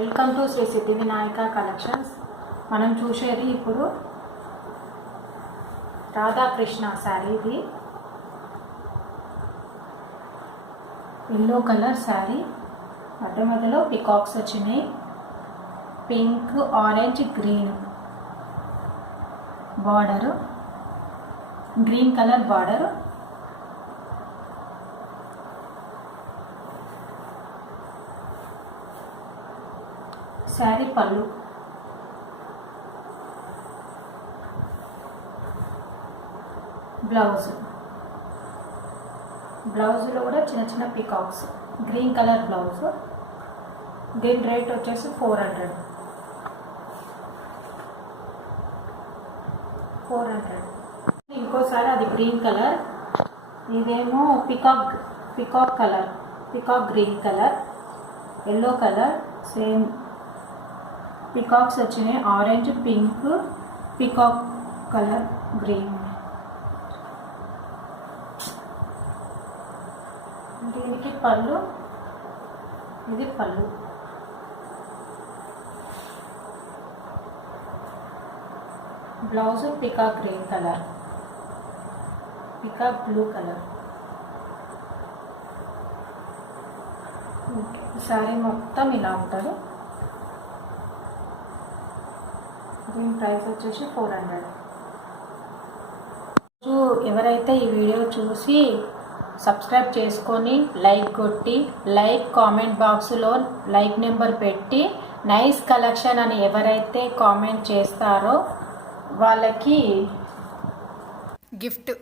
Welcome to Shri సిద్ధి వినాయక కలెక్షన్స్. మనం చూసేది ఇప్పుడు రాధాకృష్ణ శారీ. ఇది ఎల్లో కలర్ శారీ, మధ్య మధ్యలో పికాక్స్ వచ్చినాయి. Pink, orange, green border, green colour border. Sari పళ్ళు, బ్లౌజ్లో కూడా చిన్న చిన్న పికాక్స్, గ్రీన్ కలర్ బ్లౌజ్. దీని రేట్ వచ్చేసి 400. ఇంకోసారి అది గ్రీన్ కలర్, ఇదేమో peacock colour, peacock green colour, yellow colour, same peacocks వచ్చినాయి. Orange, pink, peacock colour, green. దీనికి పళ్ళు, ఇది పళ్ళు. Blouse peacock green colour, peacock blue colour. Sari మొత్తం ఇలా ఉంటుంది. దీని ప్రైస్ వచ్చేసి 400. ఎవరైతే ఈ వీడియో చూసి సబ్స్క్రైబ్ చేసుకొని లైక్ కొట్టి, లైక్ కామెంట్ బాక్స్లో లైక్ నెంబర్ పెట్టి నైస్ కలెక్షన్ అని ఎవరైతే కామెంట్ చేస్తారో వాళ్ళకి గిఫ్ట్